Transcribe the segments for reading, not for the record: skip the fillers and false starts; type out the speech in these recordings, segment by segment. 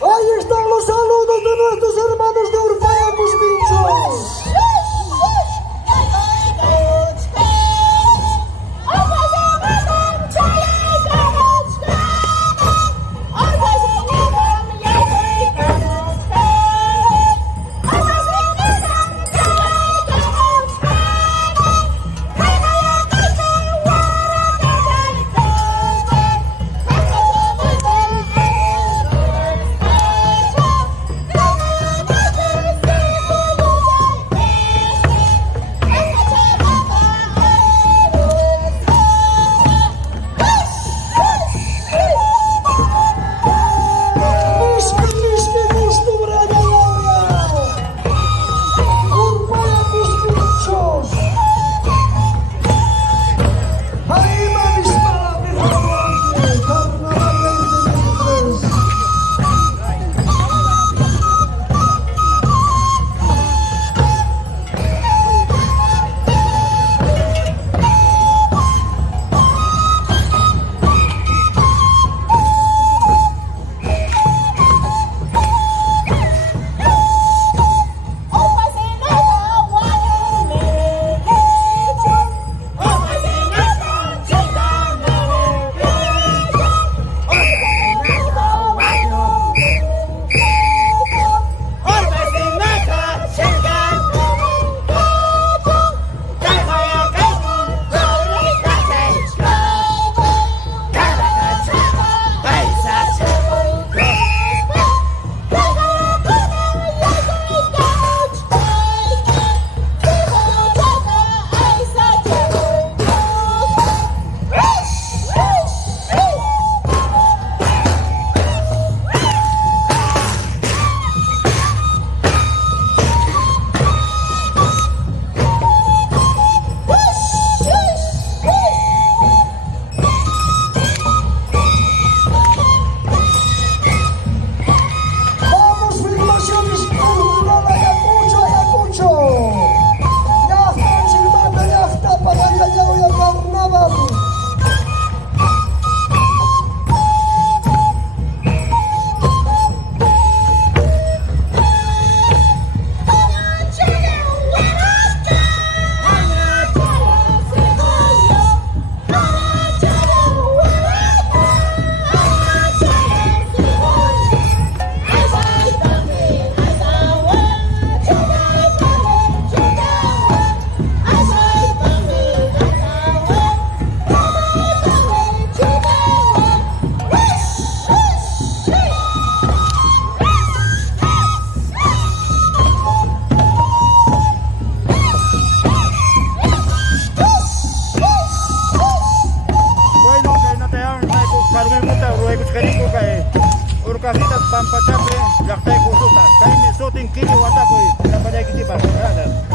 Ahí están los saludos de nuestros hermanos de Urfaya Puspincho. Urkasitas pampachape, llaqtay kusuta. Kaymi sutin kili watakuy, napallaykipipas. Gracias.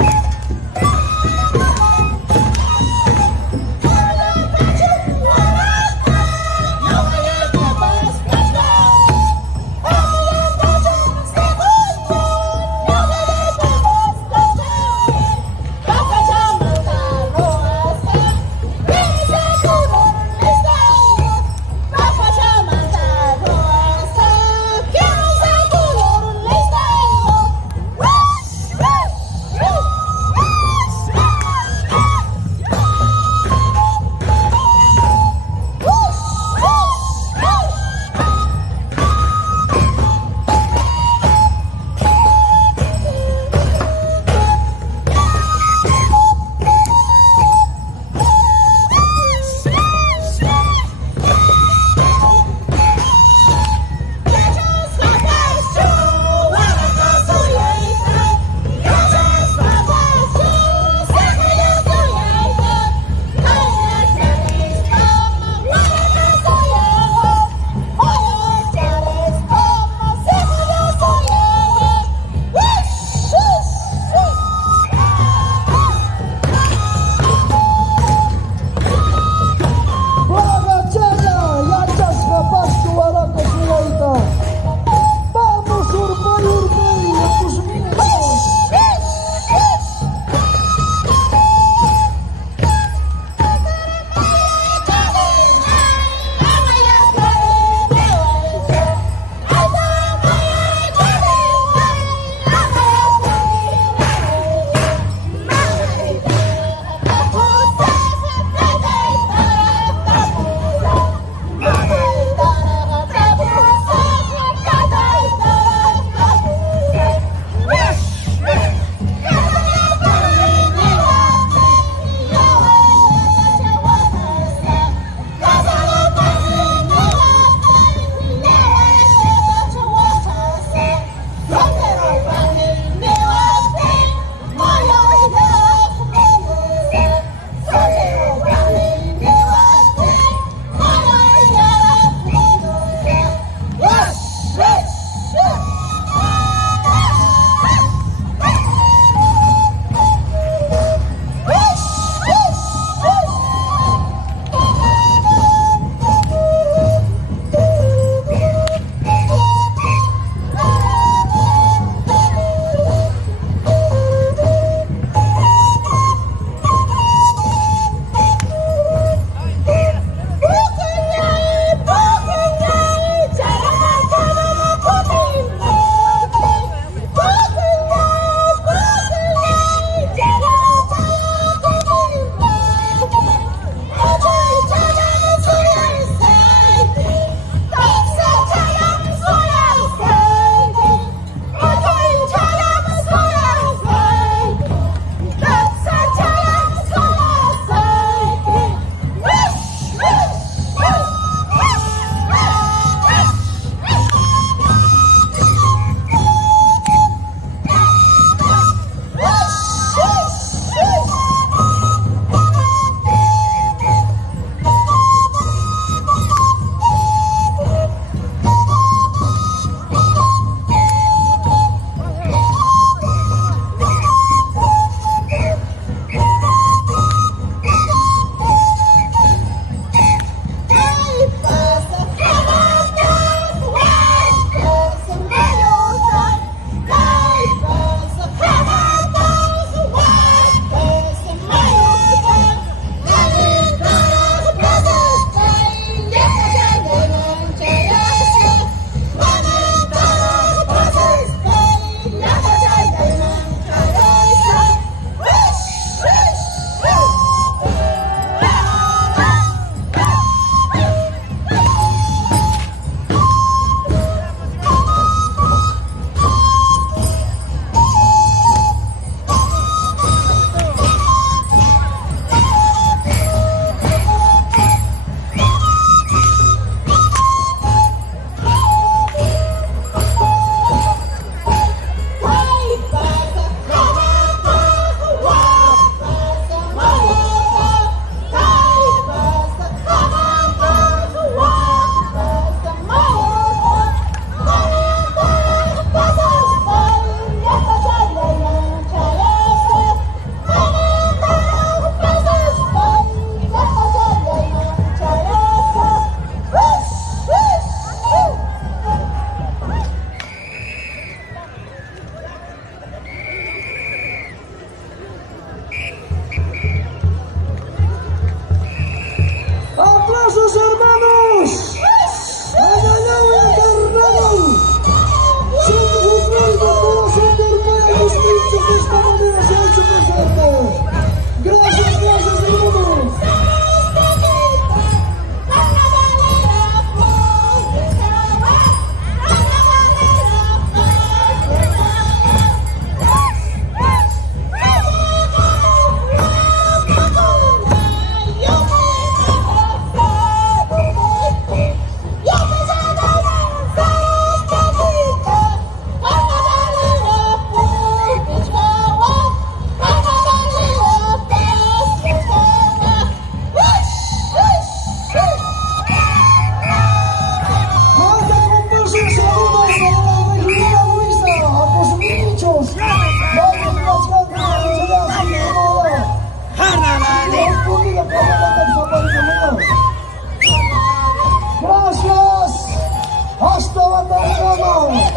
vamos.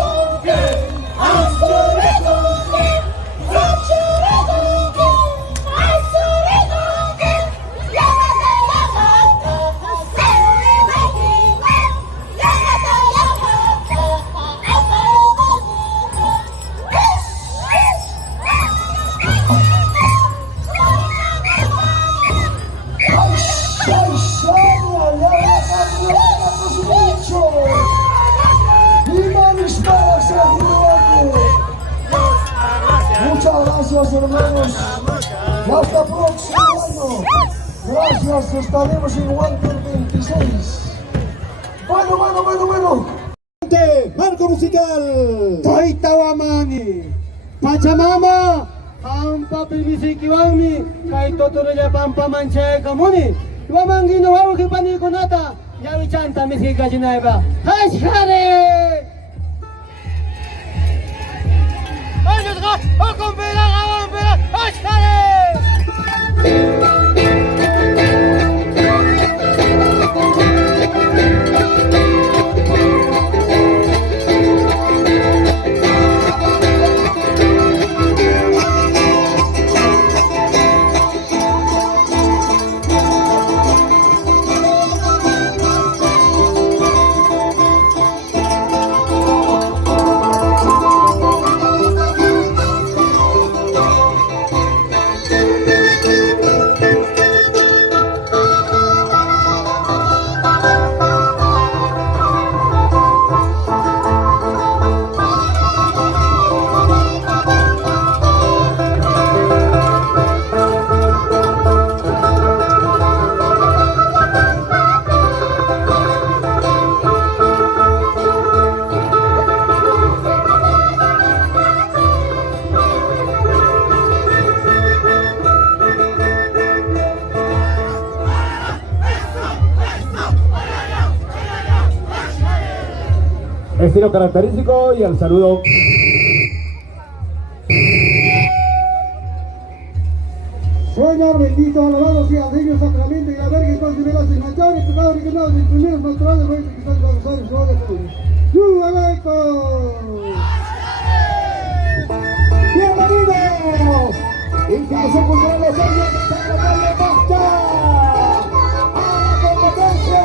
Muchas gracias, hermanos. Y hasta próximo año. Gracias, estaremos en Walter 26. Bueno. Marco musical. Taitawamani. Pachamama. Hampa pibisikiwami. Kay Totoroya Pampa Manche Kamuni. Iwamangi no haru kipani konata. Yawi chanta misika jinaiba. Hashare! Estilo característico y el saludo. Señor bendito, alabado sea Dios sacramento y la verga y todos niveles sin manchar y pecados y quemados y primeros naturales de que están bajo el sol de todos. ¡Bienvenidos! Institución Cultural Los Años de Santa María Pascha. ¡A la competencia!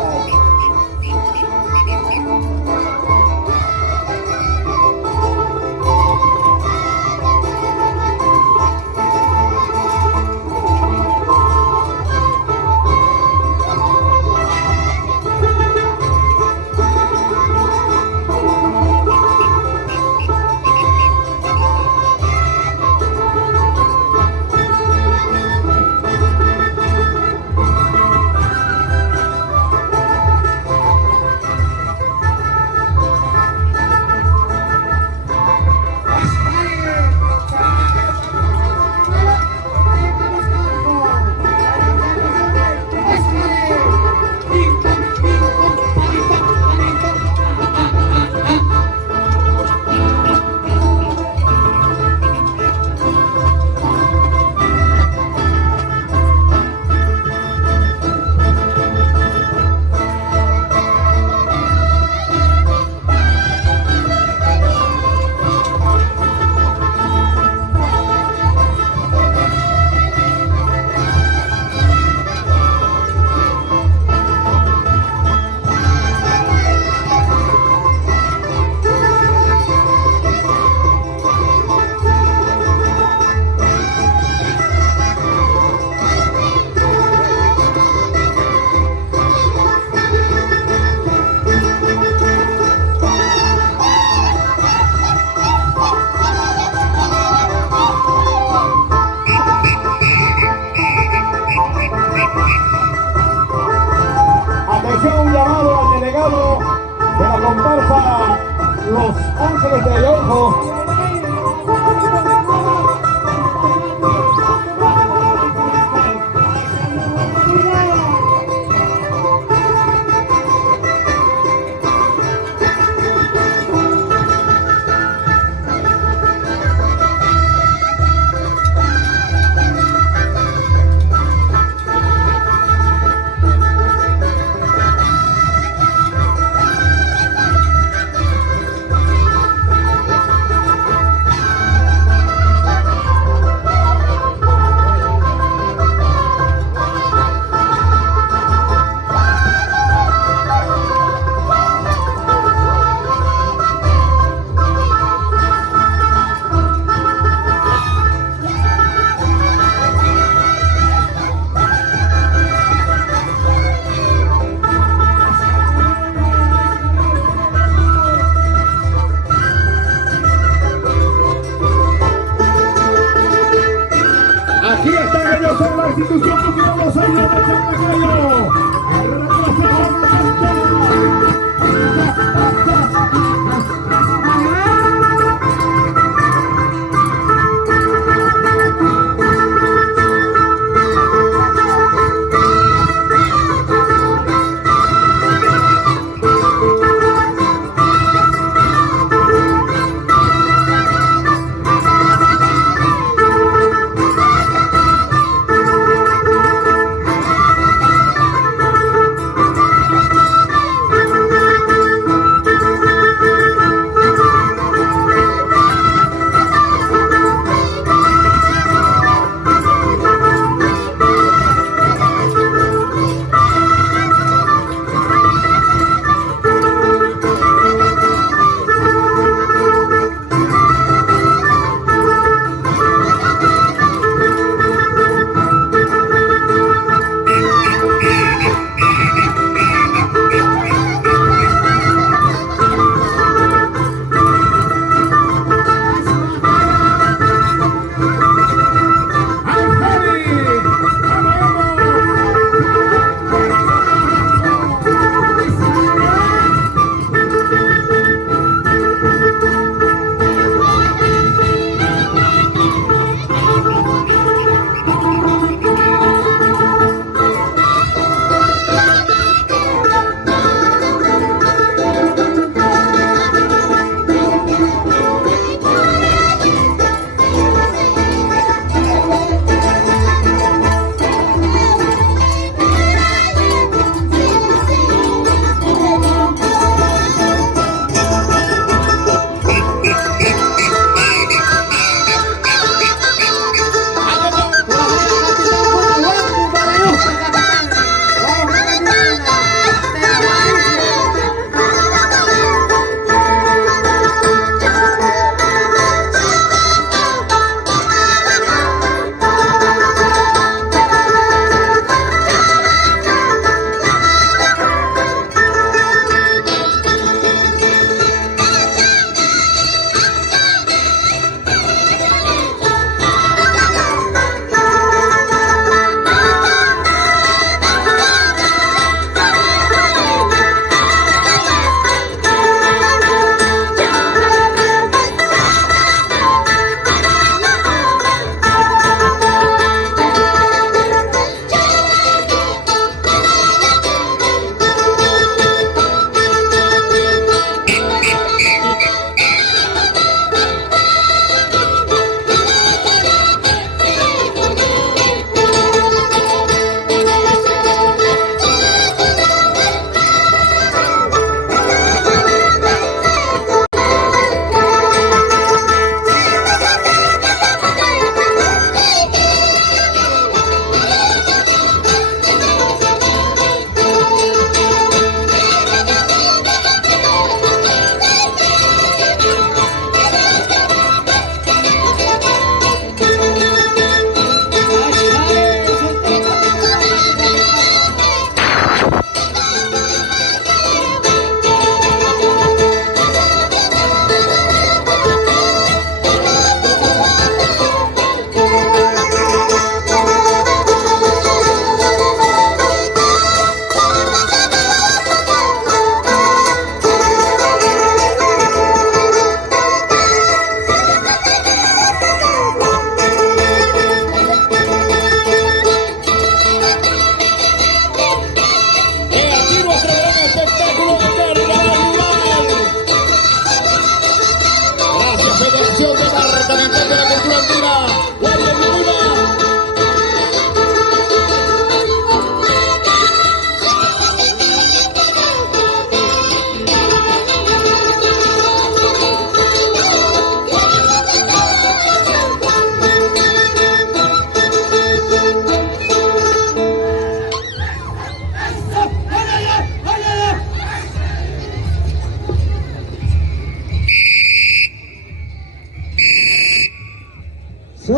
Un llamado al delegado de la comparsa Los Ángeles de Ojo.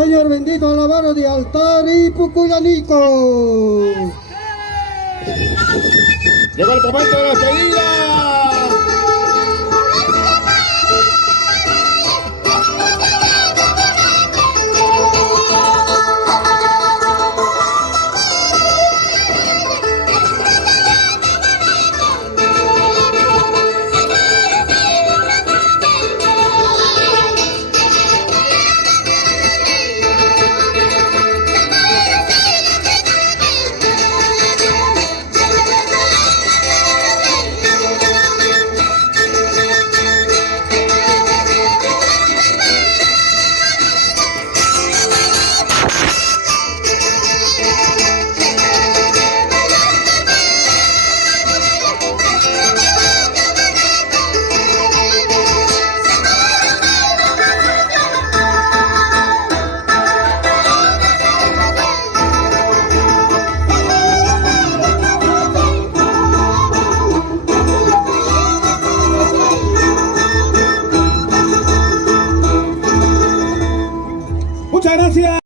Señor bendito, alabado de altar y pucuyanico. Llegó el momento de la despedida. Muchas gracias.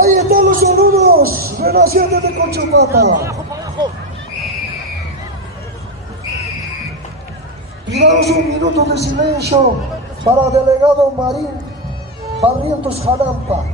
Ahí están los saludos renacientes de Conchupata. Pidamos un minuto de silencio para delegado Marín Barrientos Janampa.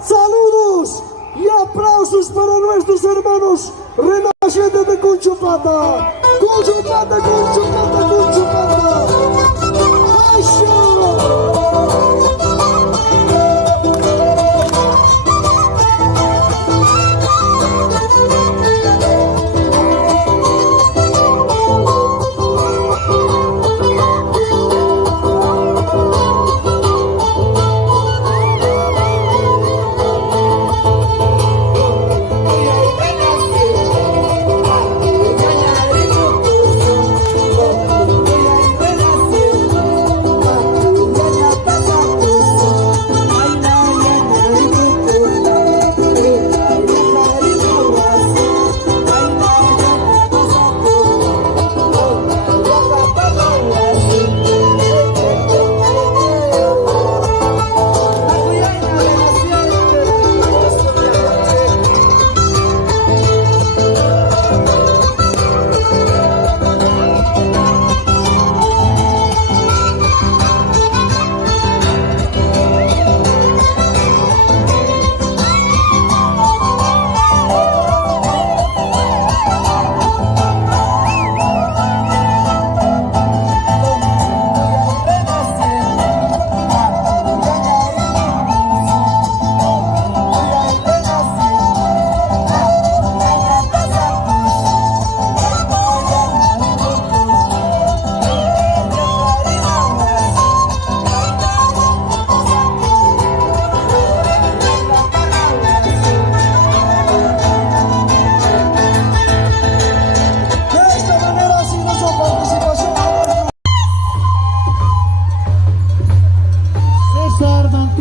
Saludos y aplausos para nuestros hermanos renacientes de Cunchupata. Cunchupata, Cunchupata, Cunchupata.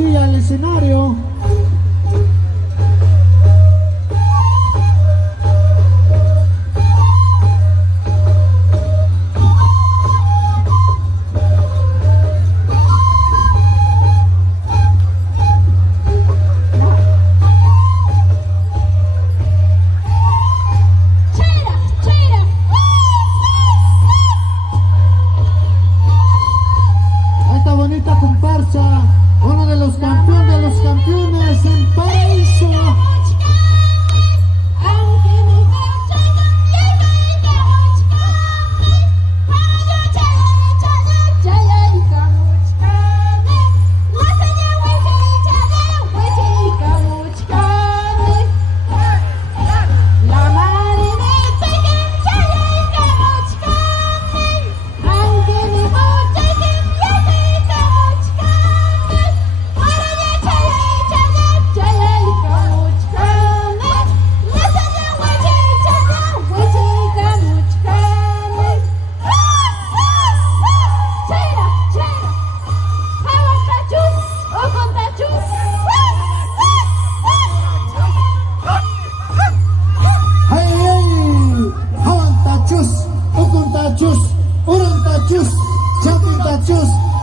Al escenario. Esta bonita comparsa, uno de los campeones en Paraíso.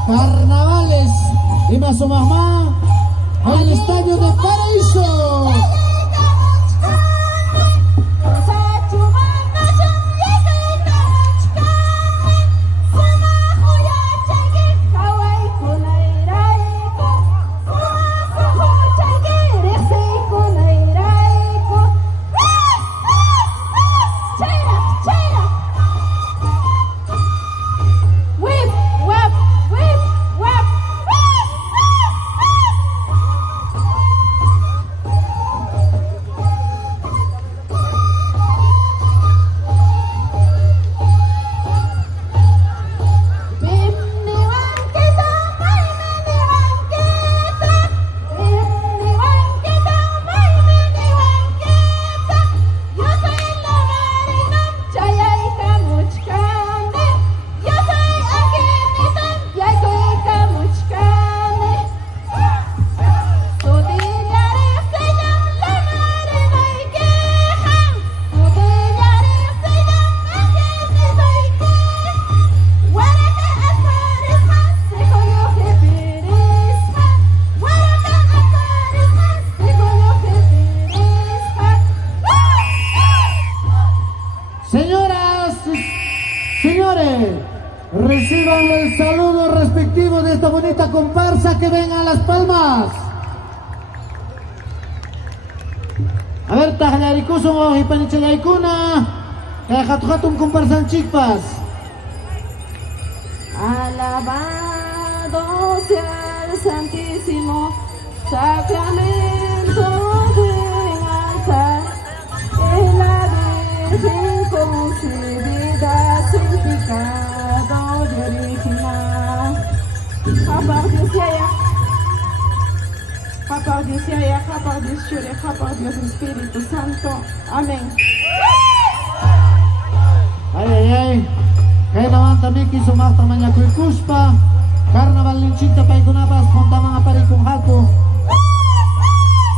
Carnavales y más o más al estadio de Paraíso. Señoras, señores, reciban el saludo respectivo de esta bonita comparsa. Que vengan las palmas. A ver, tajallarikuso mo ipanichalaykuna. Kaya katukatung kumparsan chikpas. Alabado sea el Santísimo Sacramento del altar, en la Virgen concebida sin pecado de original. Papa Dios Yaya, Papa Dios Yaya, Papa Dios Chure, Papa Dios Espíritu Santo. Amén. Ay, ay, ay. Kaya naman kami kisumak tamanya kuy kuspa. Karnaval ng cinta pa'y kunabas. Punta mga parikong hapo.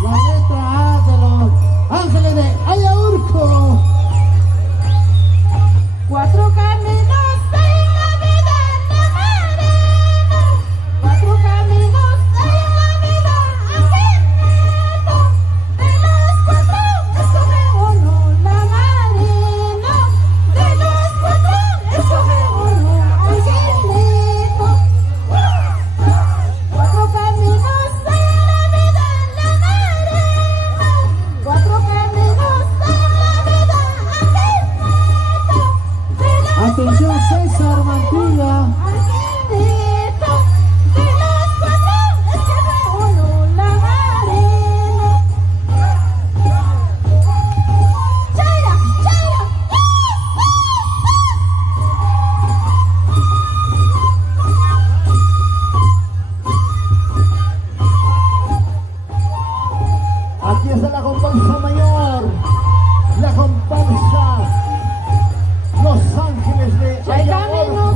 La letra A de los Ángeles de Ayaurco. Cuatro caminos hay en la vida, Nazareno. Cuatro caminos hay en la vida, Angelito. De los cuatro escoge uno, Nazareno. De los cuatro escoge uno, Angelito. Cuatro caminos hay en la vida, Nazareno. Cuatro caminos hay en la vida, Angelito. Atención César Mantilla. Angelito, de los cuatro escoge uno, Nazareno. Chaira, chaira. Aquí está la comparsa mayor, la comparsa Los Ángeles de Ayaurco.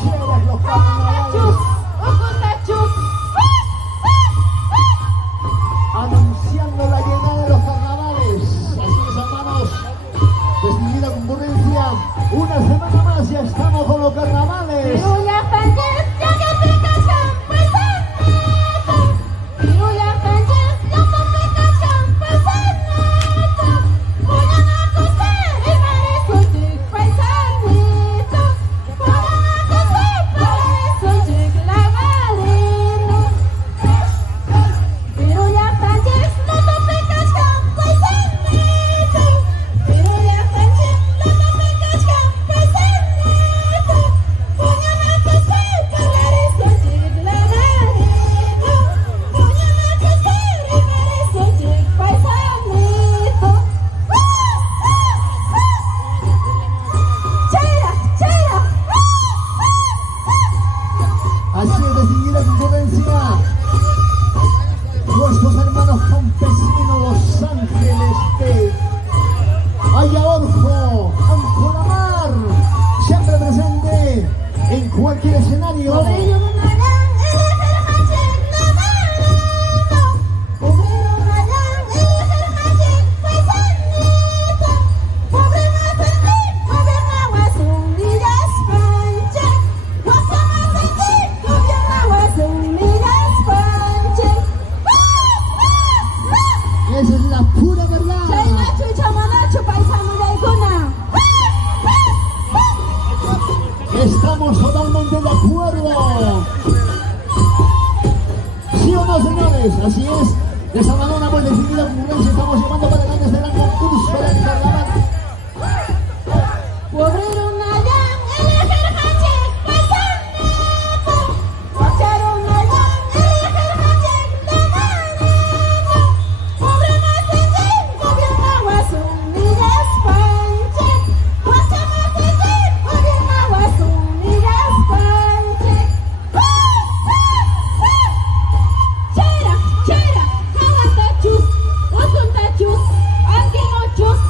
Cheras, los carnavales, anunciando la llegada de los carnavales. Así es, hermanos, distinguida concurrencia, una semana más ya estamos con los carnavales. Así es, distinguida concurrencia, nuestros hermanos campesinos, los Ángeles de Ayaurco, Ancoramar, siempre presente en cualquier escenario. Esa es la pura verdad. Estamos totalmente de acuerdo. ¿Sí o no, señores? Así es. De esa manera, pues, definida concurrencia, estamos llevando para adelante este gran concurso del carnaval. Chus,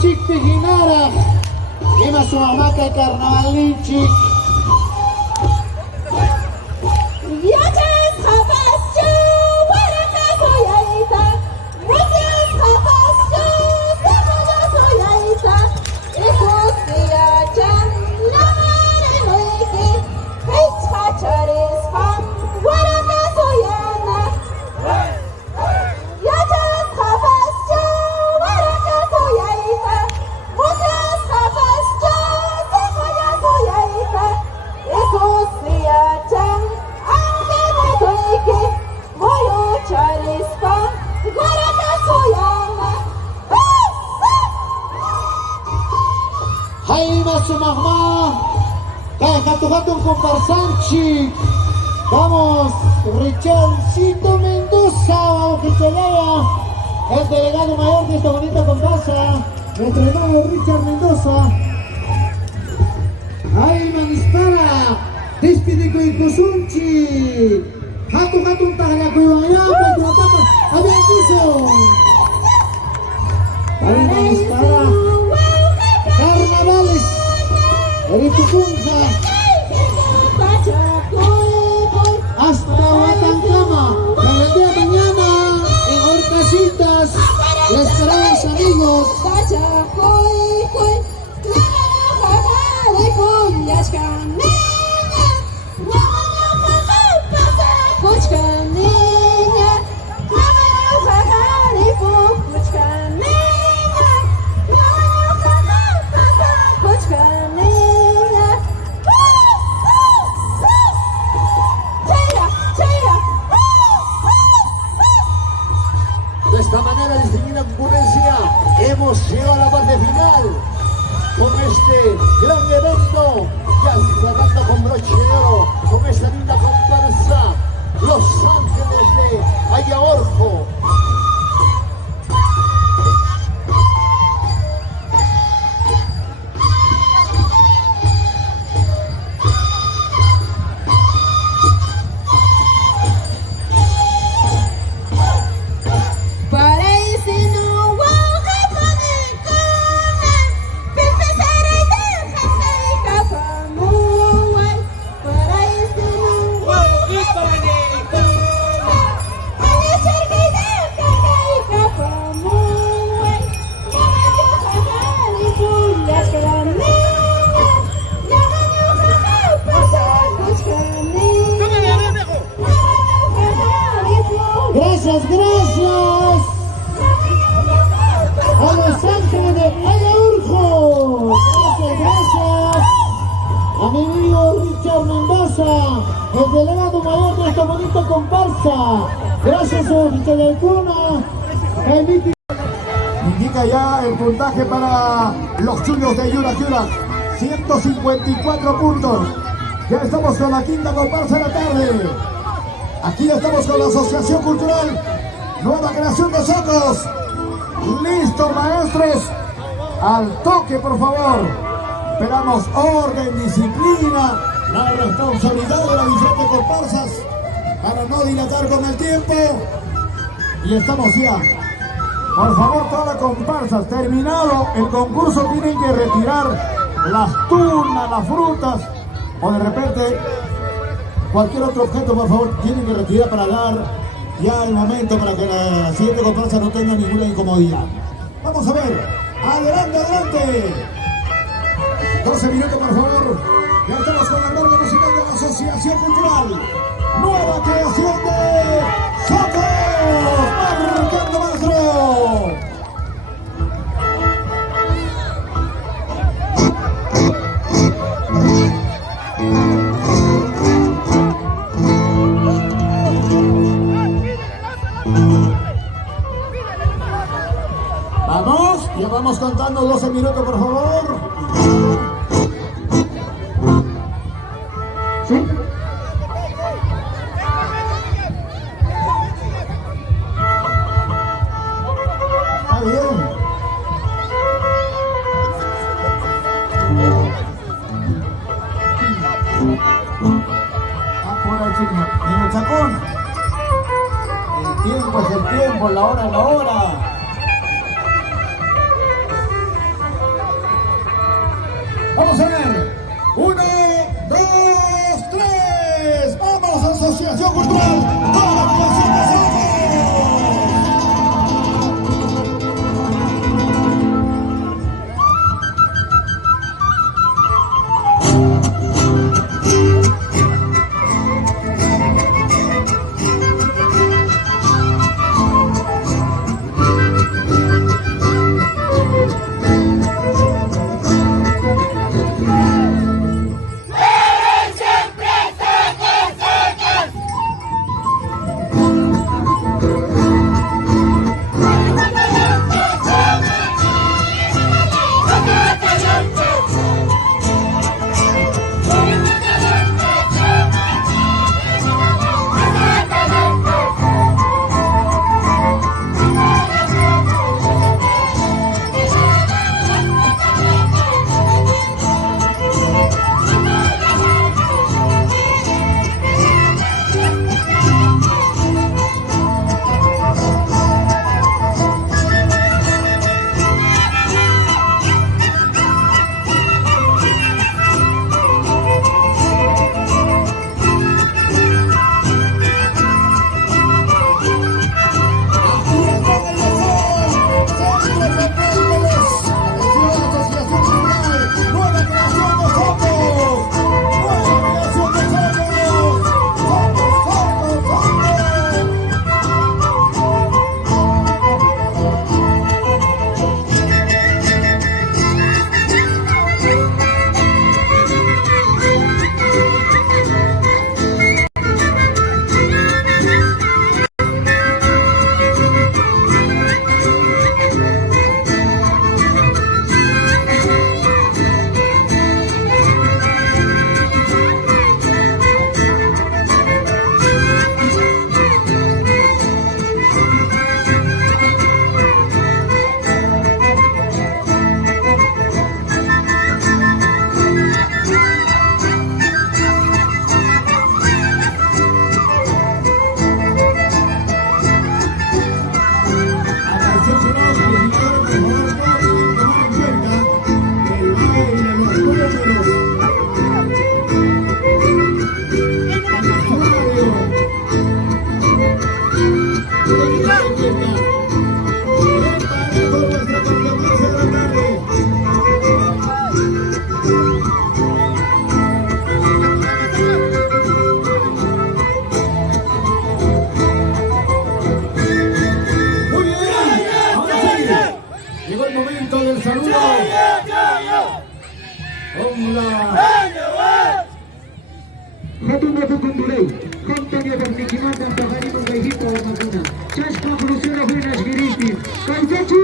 Chik Pijinara, Ima Sumamaka Carnaval Linchik. Yates Hafastu, Baraka Soyaita, Roses Hafastu, Sekoya Soyaita, Ekusia Chan, Lamare Noiki, Hacharis Ham, Baraka Soyana. Yates Hafastu, Baraka Soyaita, Roses Hafastu, Sekoya Soyaita, Ekusia Chan. Jaime Sumahma, Katuhatun Comparsanchi. Vamos, Richardcito Mendoza, vamos que cholea, el delegado mayor de esta bonita comparsa, nuestro hermano Richard Mendoza. Jaime Dispara, Dispide y Kusunchi. Hatun tahla kuiwaya, pero ataca a Bendizo. Jaime Dispara. Carnavales, Eritukunza, hasta Huatancama, para el día de mañana en Horcasitas, les esperamos amigos. De esta manera, distinguida concurrencia, hemos llegado a la parte final con este gran evento, ya cerrando con broche de oro, con esta linda comparsa, Los Ángeles de Ayaorjo. Gracias a Los Ángeles de Ayaurjo. Gracias a mi amigo Richard Mendoza, el delegado mayor de esta bonita comparsa. Gracias a Richard Alcuna. Indica ya el puntaje para los chulos de Yurak Yurak. 154 puntos. Ya estamos con la quinta comparsa de la tarde. Aquí estamos con la Asociación Cultural Nueva Creación de Socos. Listo, maestros. Al toque, por favor. Esperamos orden, disciplina, la responsabilidad de las diferentes comparsas para no dilatar con el tiempo. Y estamos ya. Por favor, todas las comparsas, terminado el concurso, tienen que retirar las tunas, las frutas o de repente cualquier otro objeto, por favor, tienen que retirar para dar ya el momento para que la siguiente comparsa no tenga ninguna incomodidad. Vamos a ver, adelante, adelante. 12 minutos, por favor. Ya estamos con el borde musical de la Asociación Cultural Nueva Creación de Socos. Marcando maestro. Vamos, ya vamos contando 12 minutos, por favor. ¿Sí? Está bien. Ahora, chico, niño Chacón. El tiempo es el tiempo, la hora es la hora. Llegó el momento del saludo. Hola. Hatun ako kundulay, kampanya bernikmatan pahari menggahito maguna. Just conclusion of winners Giristi. Kaisachi!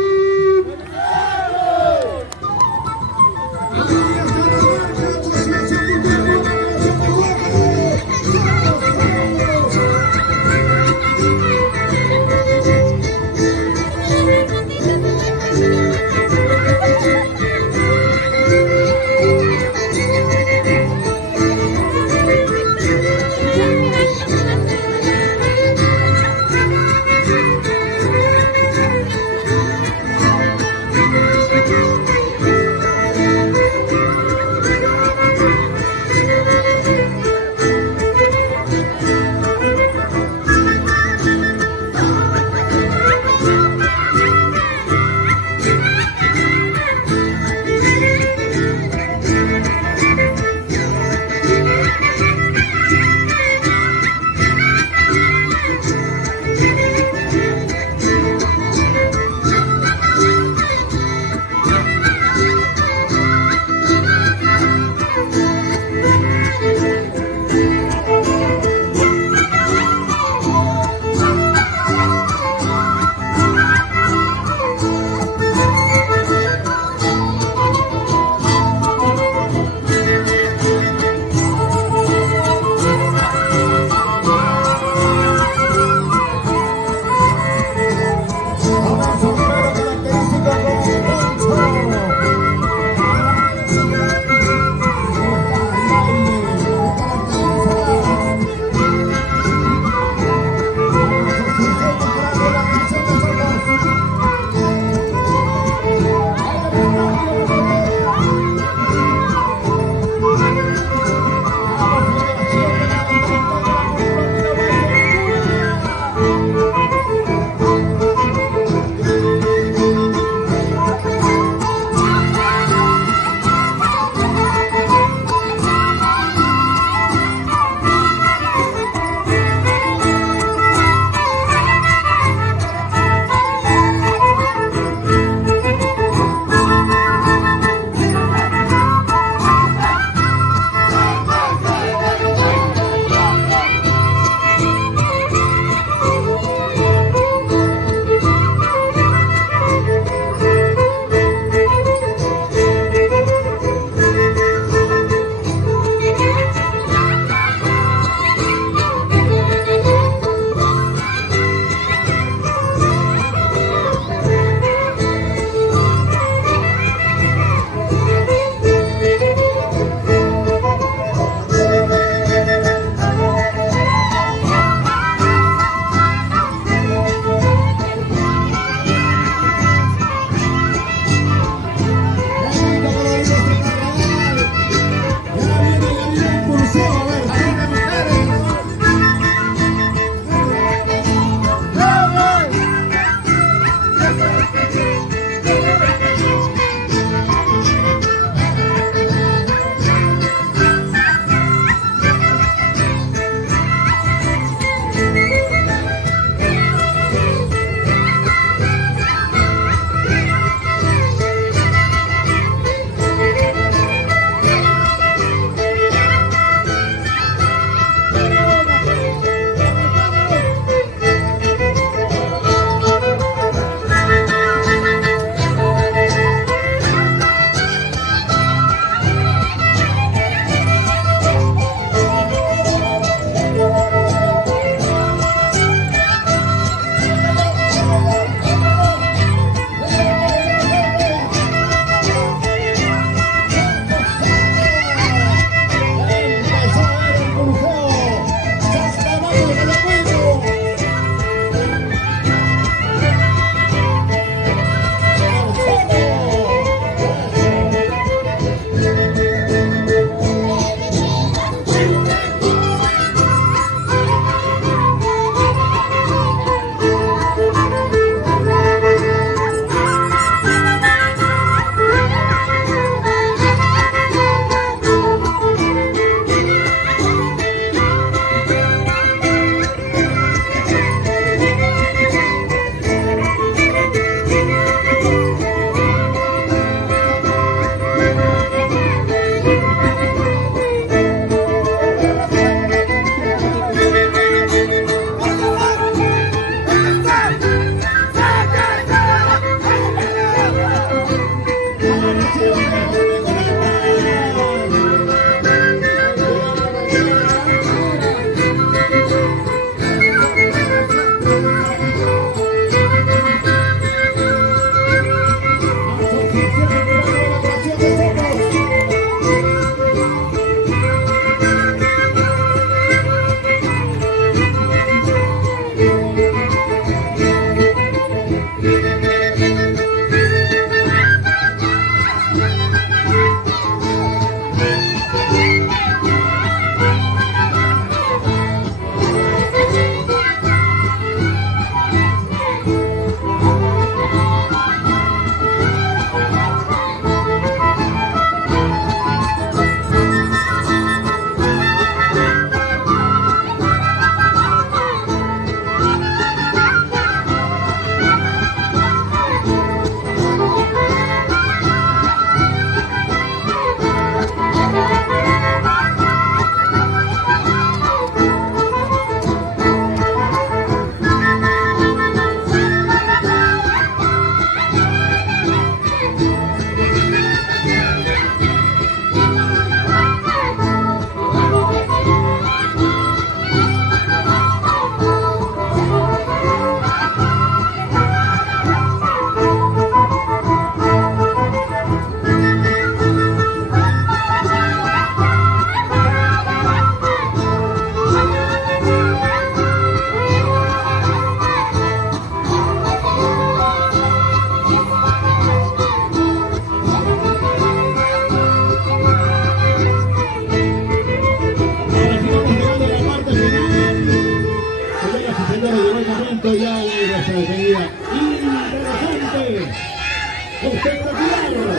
espectacular.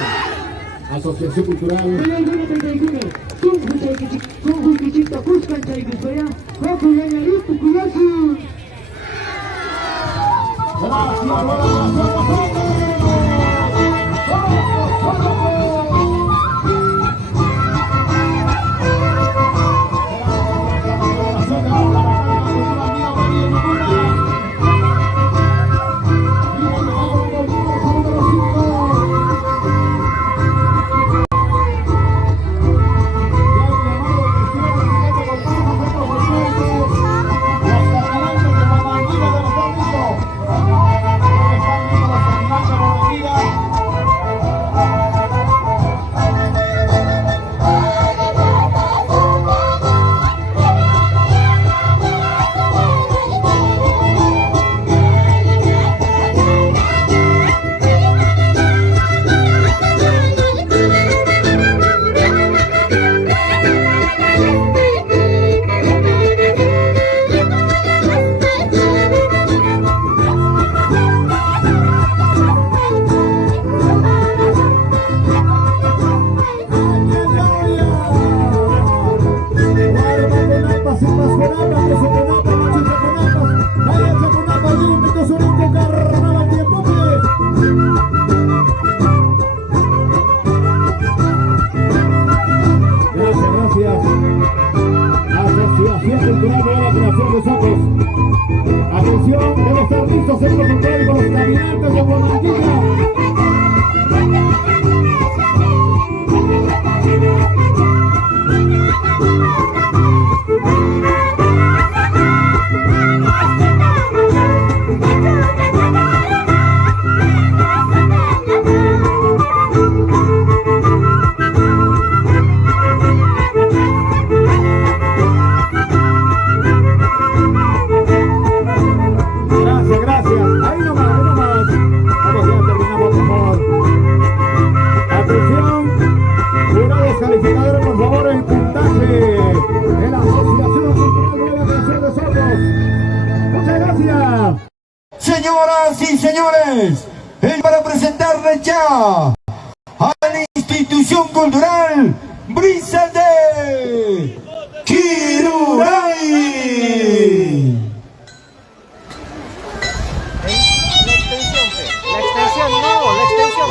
Asociación Cultural. Señoras y señores, para presentarles ya a la institución cultural Brisa de Kiruray. La extensión, no, la extensión.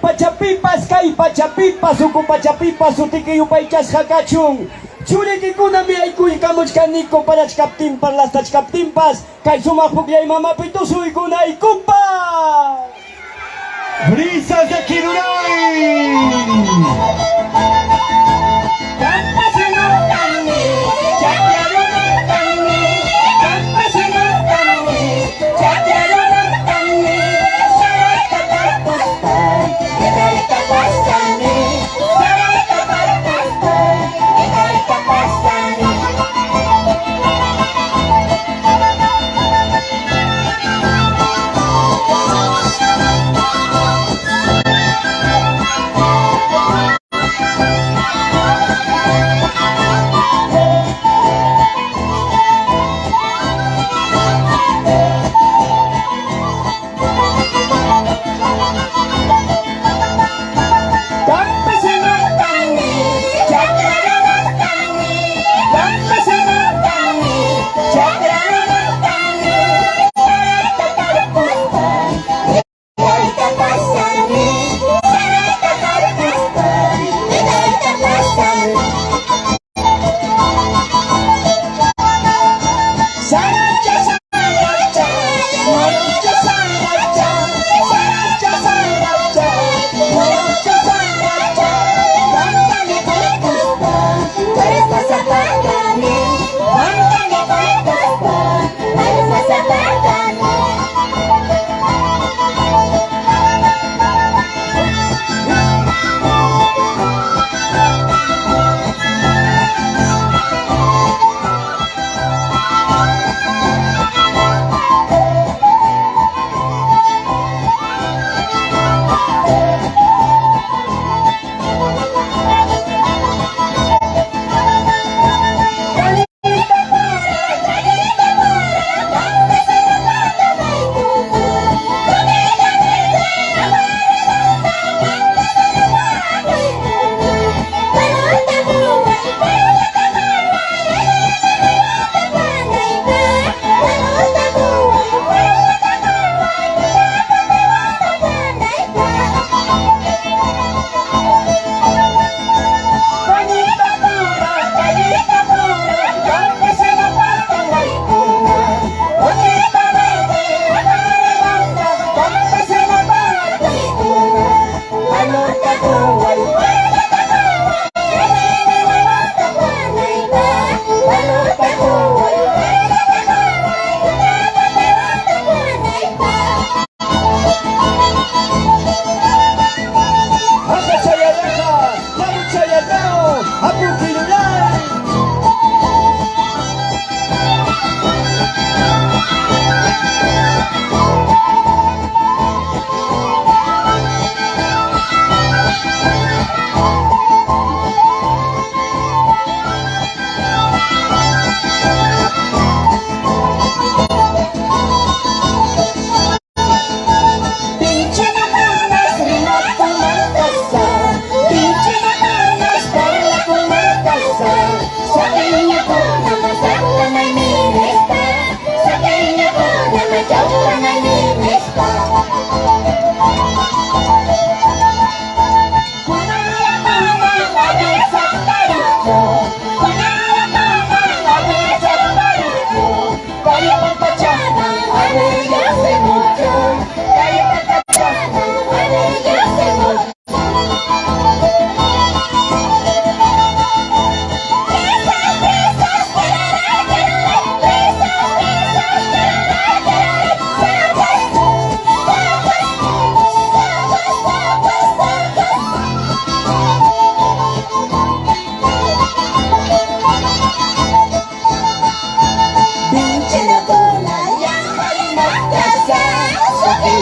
Pachapipas, kay pachapipas, uku pachapipas, utiki upaychas hakachun. Churikikuna mi aykuy kamuchkaniko parachkaptimpas, lastachkaptimpas, kay sumaq puklay mamapitu suykunay kumpa. Brisas de Kiruray.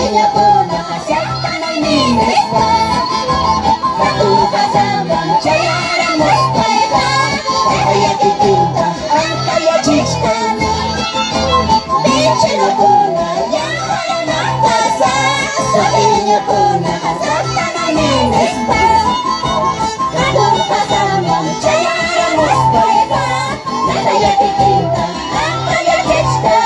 niyo po nakasaktan ng minesta. Kasamang tsayara mo spalda, kaya titinda ang kaya chichka. Beche na po na yan para nakasa, sa inyo po nakasaktan ng minesta. Kasamang tsayara mo spalda, kaya titinda ang kaya chichka.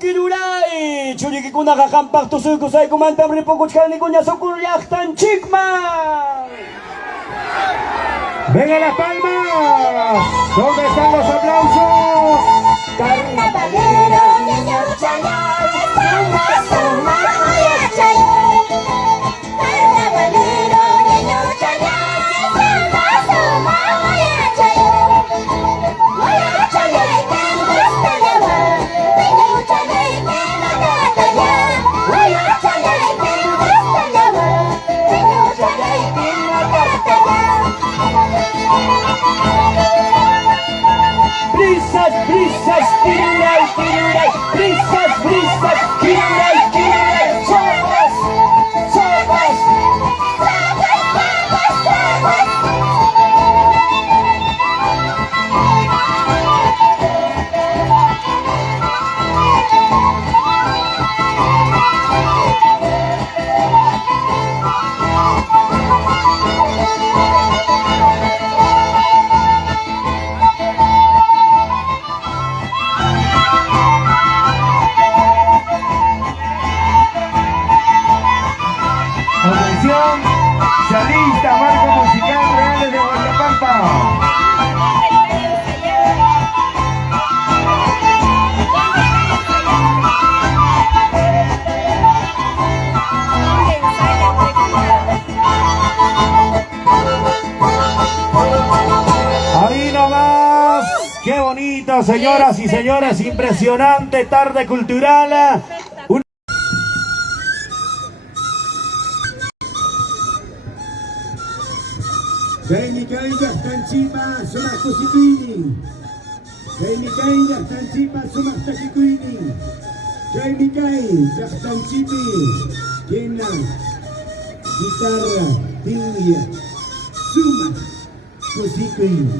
Kiruray, churiki kuna kakampak tusuy kusay kumantam ripukuch kani kunya sukuryaktan chikman. Venga las palmas, ¿dónde están los aplausos? Carnavalero, niño chañar, suma, suma, oye chañar. Carnavalero, niño chañar, suma, suma, oye chañar. Oye chañar, que gusta llevar, niño chañar, que no gata ya. Oye chañar, que gusta llevar, niño chañar, que no gata ya. Brisas, brisas, kiruray, kiruray, brisas, brisas, kiruray, kiruray, sopas, sopas. Atención, se alista marco musical Reales de Guayapampa. Ahí nomás, qué bonito, señoras y señores, impresionante tarde cultural. Jaime Kainga Tanchipa Sumak Kusikuini. Jaime Kainga Tanchipa Sumak Takikuini. Jaime Kainga Tanchipi Kena Gitarra Tinggia Sumak Kusikuini.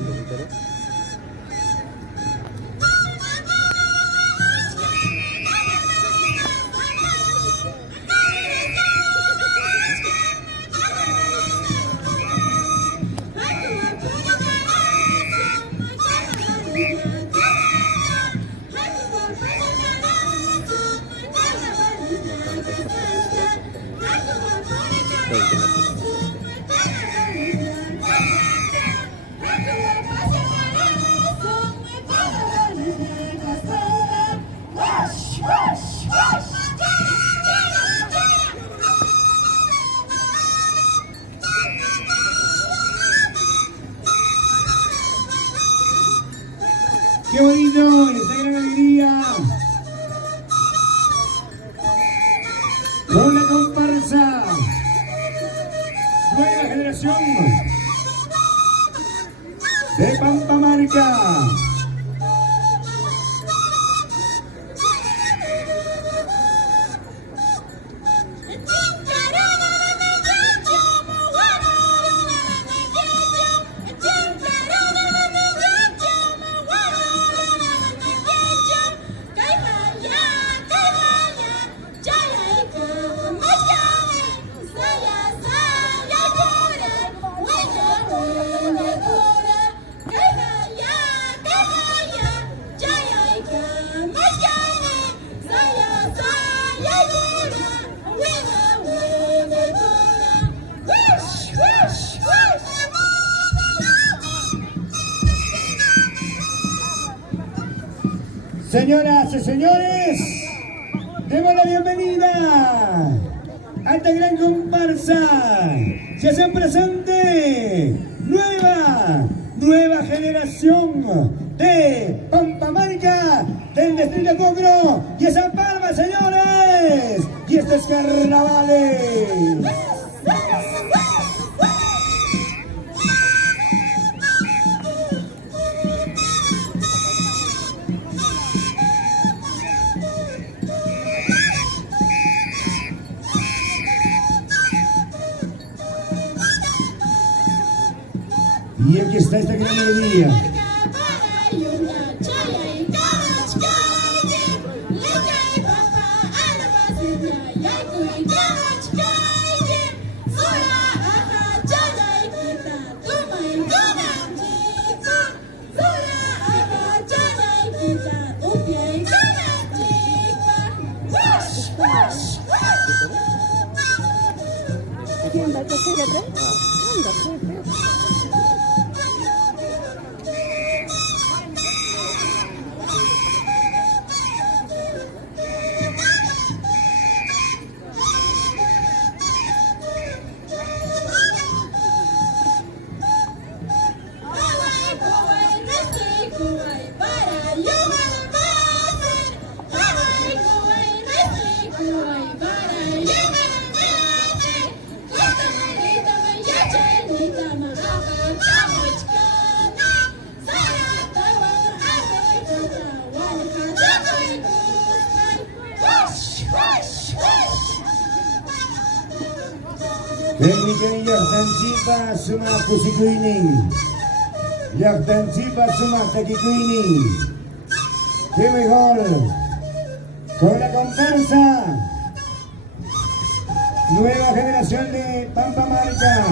¡Qué bonito! ¡Esta gran alegría! Con la comparsa. Nueva generación de Pampamarca. Señoras y señores, demos la bienvenida a esta gran comparsa. Se hacen presente nueva generación de Pampamarca, del distrito de Cocro y de San Palma, señores. Y esto es Carnavales. Y aquí está esta gran melodía. Demikian Yaktanchipa Sumak Kusikuini. Yaktanchipa Sumak Takikuini. Qué mejor con la comparsa. Nueva generación de Pampamarca.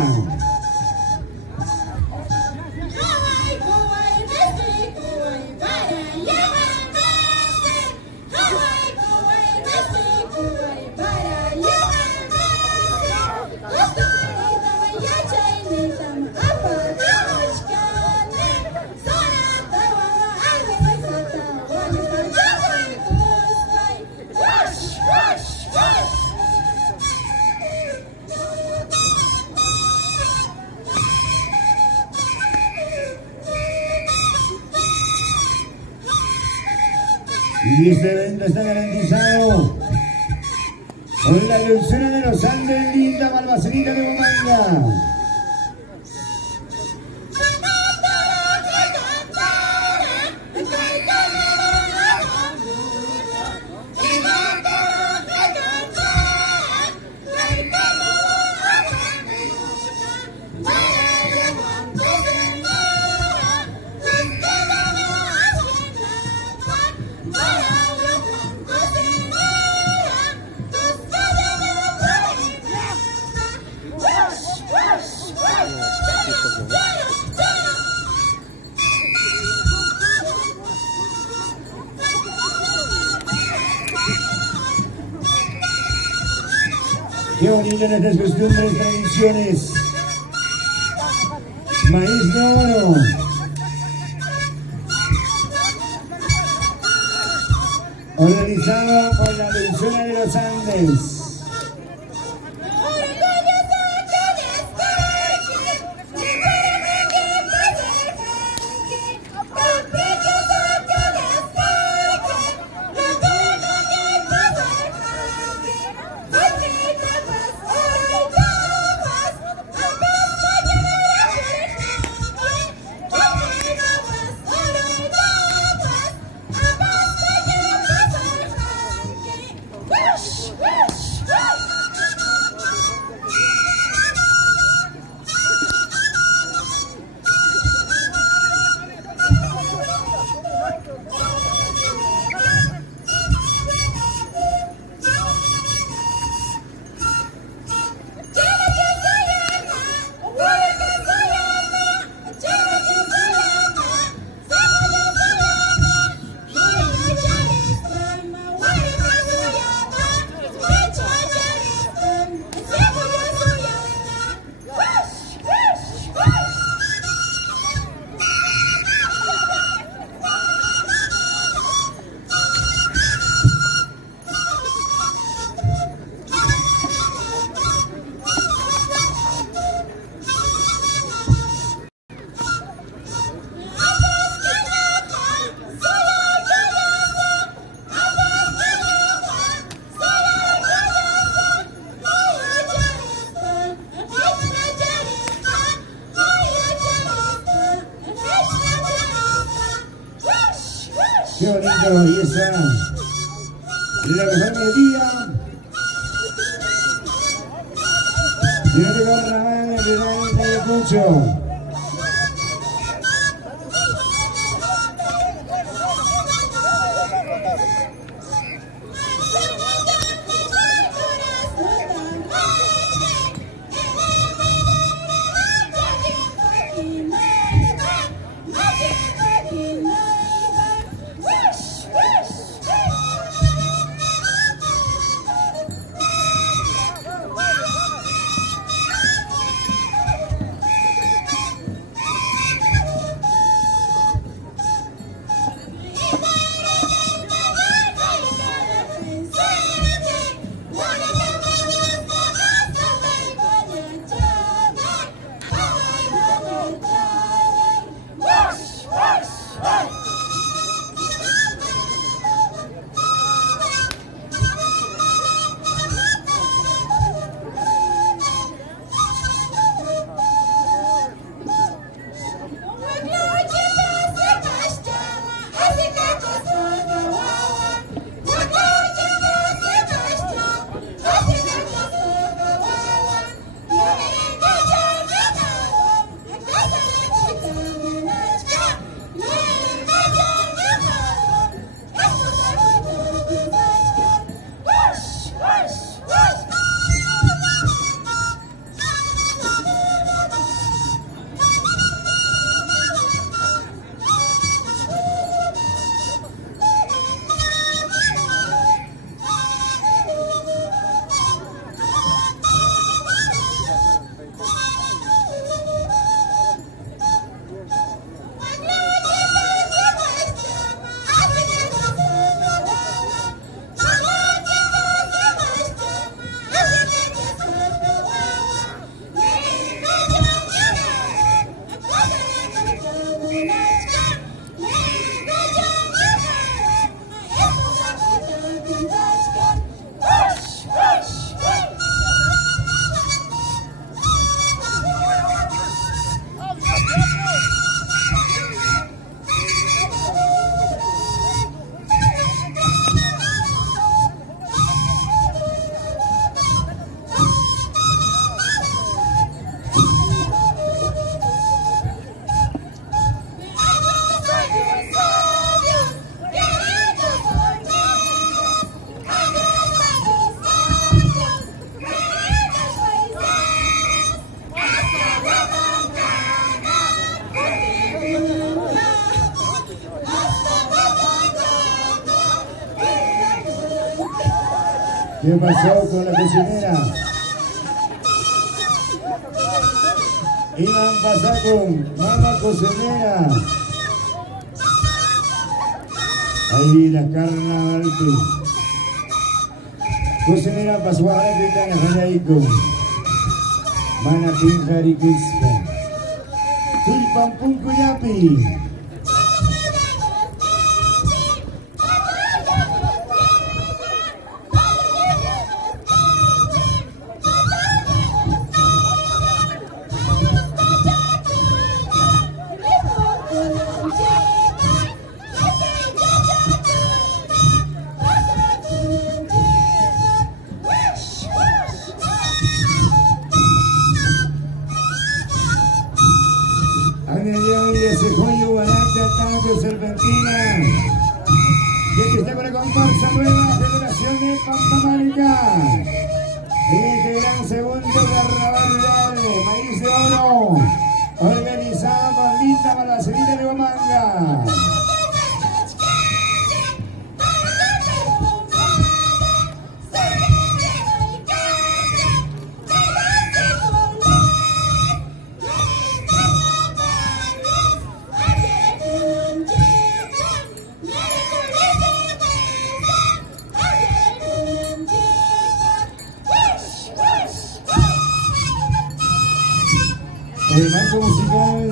Y este evento está garantizado con la ilusión de los Andes, linda Balbacinita de Bomanga. Qué bonito nuestras costumbres, tradiciones. Maíz de oro. Organizado por la Dulzura de los Andes. Qué bonito, y esa la mejor melodía. Y no te carnaval de Ayacucho. ¿Qué pasó con la cocinera? Iban pasar con Mama Cocinera. Ahí la carnaval. Cocinera pasó a la gritana Janaiko. Mana Pinjari Kispa. Tulpan Punkuyapi. Serpentina, y aquí está con la comparsa nueva generación de Pampamarca. En este gran segundo carnaval rural, Maíz de Oro, organizado por Linda Malacerita de Huamanga. El marco musical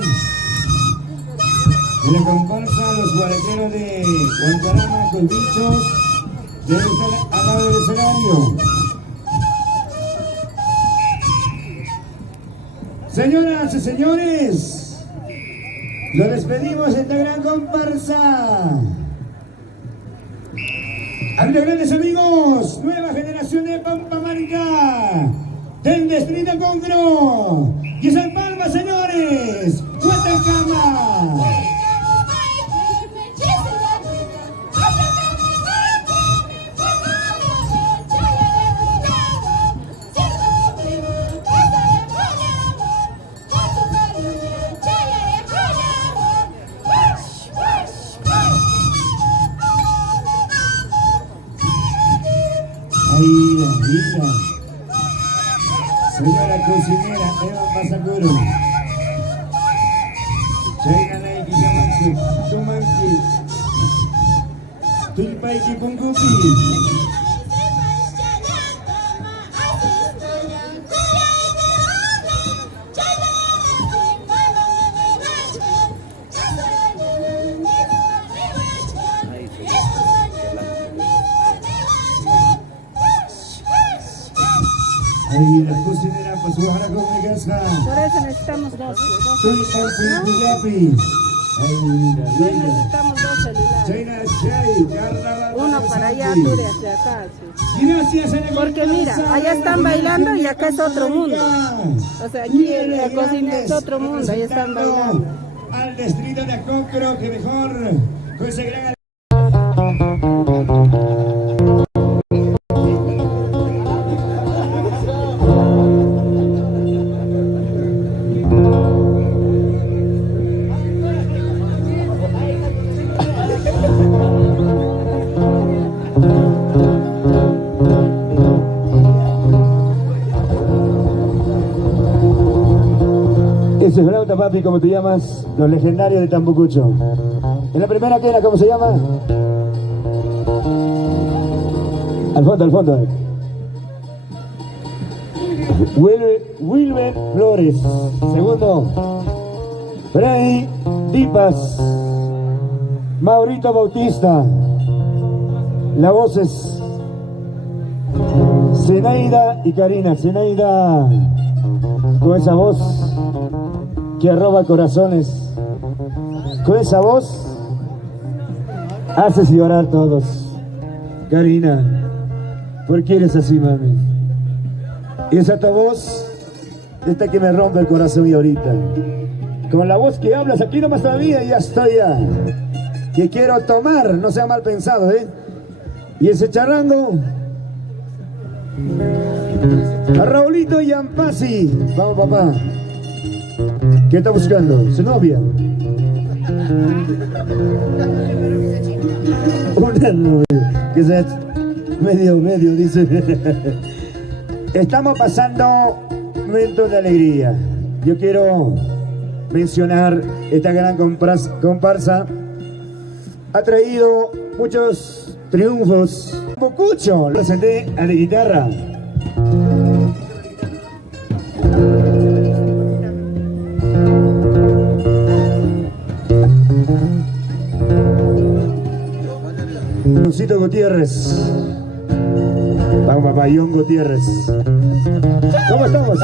de la comparsa Los Guaraqueros de Guancarama, los bichos, debe estar al lado del escenario. Señoras y señores, lo despedimos de esta gran comparsa. A mis grandes amigos, nueva generación de Pampamarca, del distrito Congro. Y San Palma, señores, Guatacama. Ahí la vida. Señora cocinera, Eva Pasacuro. Chaina Naiki Yamansu, Tumanki. Tulpaiki Pungupi. Ahí la cocinera pasó a la comunicación. Por eso necesitamos dos. Necesitamos dos celulares. Uno para allá, tú de hacia acá. Sí. Porque mira, allá están bailando y acá es otro mundo. O sea, aquí en la cocina es otro mundo, allá están bailando. Al distrito de Acócro, que mejor conseguirán. Ese es flauta, papi, como te llamas, los legendarios de Tambucucho. En la primera quena, ¿cómo se llama? Al fondo. Wilber Flores. Segundo, Freddy Dipas. Maurito Bautista. Las voces, Zenaida y Karina. Zenaida, con esa voz que arroba corazones, con esa voz haces llorar todos. Karina, ¿por qué eres así, mami? Esa tu voz, esta que me rompe el corazón y ahorita, con la voz que hablas aquí nomás todavía, ya estoy ya, que quiero tomar, no sea mal pensado, y ese charrango, a Raulito Yampasi. Vamos, papá. ¿Qué está buscando? ¿Su novia? Una novia. Que sea medio, dice. Estamos pasando momentos de alegría. yo quiero mencionar esta gran comparsa. Ha traído muchos triunfos. Mocucho, lo senté a la guitarra. Juancito Gutiérrez. Vamos, Papayón Gutiérrez. ¿Cómo estamos?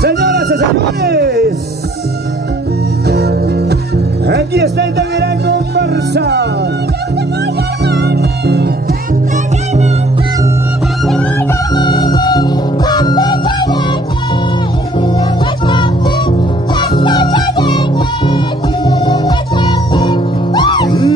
Señoras y señores, aquí está esta gran comparsa.